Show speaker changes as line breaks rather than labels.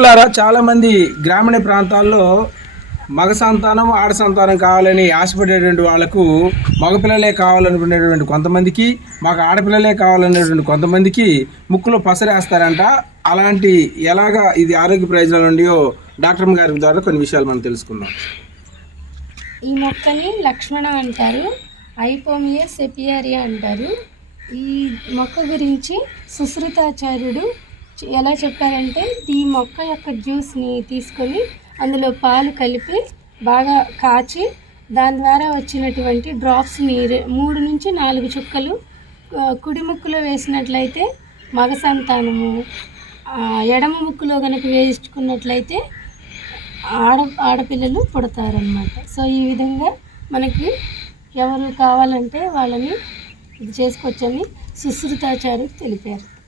చాలా మంది గ్రామీణ ప్రాంతాల్లో మగ సంతానం ఆడ సంతానం కావాలని ఆశపడేటువంటి వాళ్ళకు మగపిల్లలే కావాలనుకునేటువంటి కొంతమందికి మాకు ఆడపిల్లలే కావాలనేటువంటి కొంతమందికి ముక్కులో పసరేస్తారంట. అలాంటి ఎలాగా ఇది ఆరోగ్య ప్రయోజనాలు ఉన్నాయో డాక్టర్ గారి ద్వారా కొన్ని విషయాలు మనం తెలుసుకుందాం.
ఈ మొక్కని లక్ష్మణ అంటారు ఐపోమియా సెపియారియా అంటారు. ఈ మొక్క గురించి సుశ్రుతాచార్యుడు ఎలా చెప్పారంటే ఈ మొక్క యొక్క జ్యూస్ని తీసుకొని అందులో పాలు కలిపి బాగా కాచి దాని ద్వారా వచ్చినటువంటి డ్రాప్స్ని మూడు నుంచి నాలుగు చుక్కలు కుడి ముక్కులో వేసినట్లయితే మగ సంతానము ఎడమ ముక్కులో కనుక వేయించుకున్నట్లయితే ఆడ ఆడపిల్లలు పుడతారనమాట సో ఈ విధంగా మనకి ఎవరు కావాలంటే వాళ్ళని ఇది చేసుకోవచ్చని సుశ్రుతాచారు తెలిపారు.